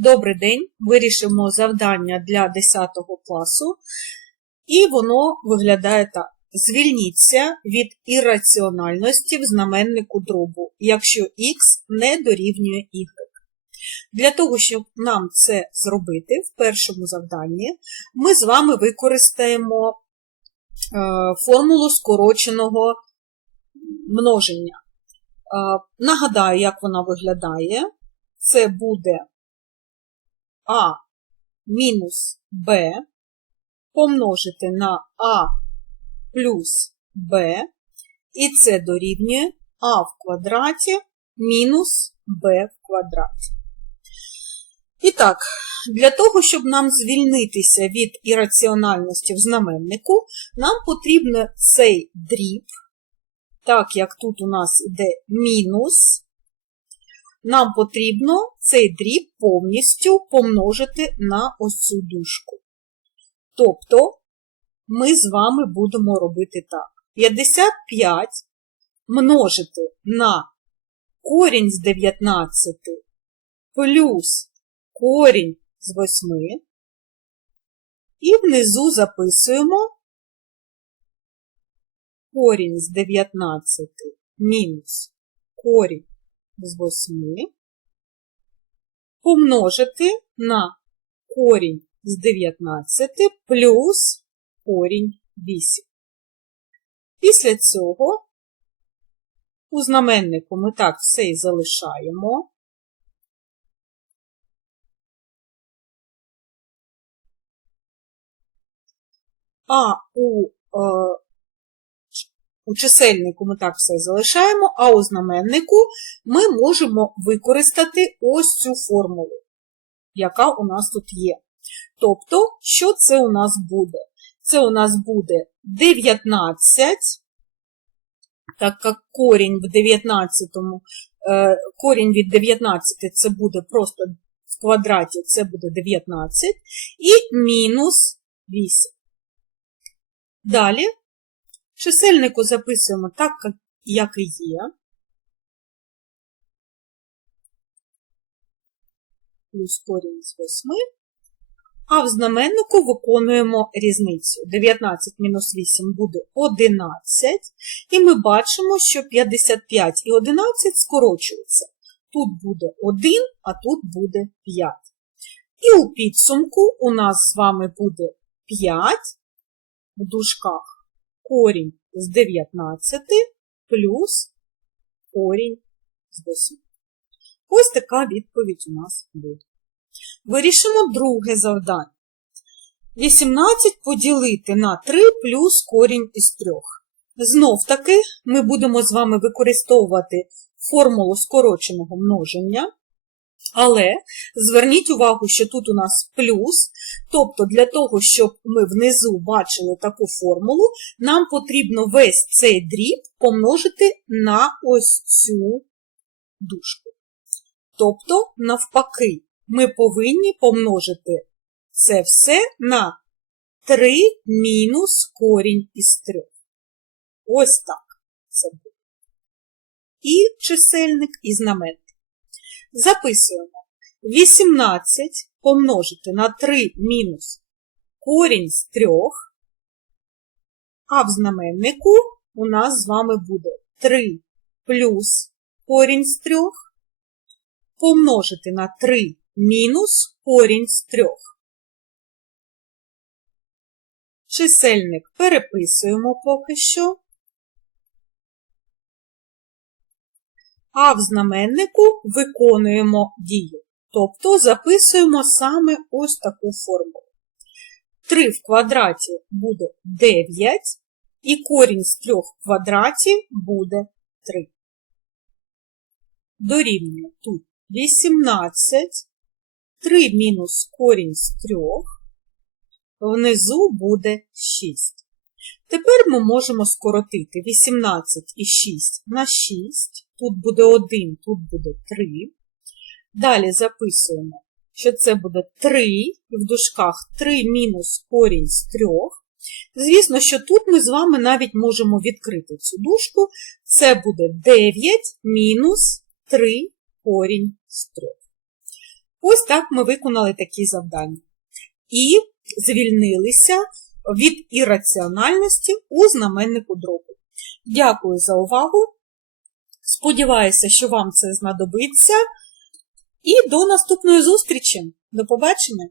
Добрий день! Вирішимо завдання для 10 класу, і воно виглядає так. Звільніться від ірраціональності в знаменнику дробу, якщо х не дорівнює y. Для того, щоб нам це зробити в першому завданні, ми з вами використаємо е, формулу скороченого множення. Е, Нагадаю, як вона виглядає. Це буде а мінус Б помножити на А плюс Б, і це дорівнює А в квадраті мінус Б в квадраті. І так, для того, щоб нам звільнитися від ірраціональності в знаменнику, нам потрібно цей дріб, так як тут у нас йде мінус, нам потрібно цей дріб повністю помножити на ось цю дужку. Тобто, ми з вами будемо робити так. 55 множити на корінь з 19 плюс корінь з 8. І внизу записуємо корінь з 19 мінус корінь з 8 помножити на корінь з 19 плюс корінь 8. Після цього у знаменнику ми так все і залишаємо. А у е, у чисельнику ми так все залишаємо, а у знаменнику ми можемо використати ось цю формулу, яка у нас тут є. Тобто, що це у нас буде? Це у нас буде 19, так як корінь в 19, е, корінь від 19 це буде просто в квадраті, це буде 19, і мінус 8. Далі чисельнику записуємо так, як і є. Плюс корінь з 8. А в знаменнику виконуємо різницю. 19 мінус 8 буде 11. І ми бачимо, що 55 і 11 скорочуються. Тут буде 1, а тут буде 5. І у підсумку у нас з вами буде 5 в дужках корінь з 19 плюс корінь з 8. Ось така відповідь у нас буде. Вирішимо друге завдання. 18 поділити на 3 плюс корінь із 3. Знов таки ми будемо з вами використовувати формулу скороченого множення. Але зверніть увагу, що тут у нас плюс, тобто для того, щоб ми внизу бачили таку формулу, нам потрібно весь цей дріб помножити на ось цю дужку. Тобто, навпаки, ми повинні помножити це все на 3 мінус корінь із 3. Ось так це буде. І чисельник, і знаменник. Записуємо 18 помножити на 3 мінус корінь з 3, а в знаменнику у нас з вами буде 3 плюс корінь з 3 помножити на 3 мінус корінь з 3. Чисельник переписуємо поки що. А в знаменнику виконуємо дію. Тобто записуємо саме ось таку формулу. 3 в квадраті буде 9, і корінь з 3 в квадраті буде 3. Дорівнює тут 18, 3 мінус корінь з 3, внизу буде 6. Тепер ми можемо скоротити 18 і 6 на 6. Тут буде 1, тут буде 3. Далі записуємо, що це буде 3, і в дужках 3 мінус корінь з 3. Звісно, що тут ми з вами навіть можемо відкрити цю дужку. Це буде 9 мінус 3 корінь з 3. Ось так ми виконали такі завдання. І звільнилися від ірраціональності у знаменнику дробу. Дякую за увагу. Сподіваюся, що вам це знадобиться. І до наступної зустрічі. До побачення!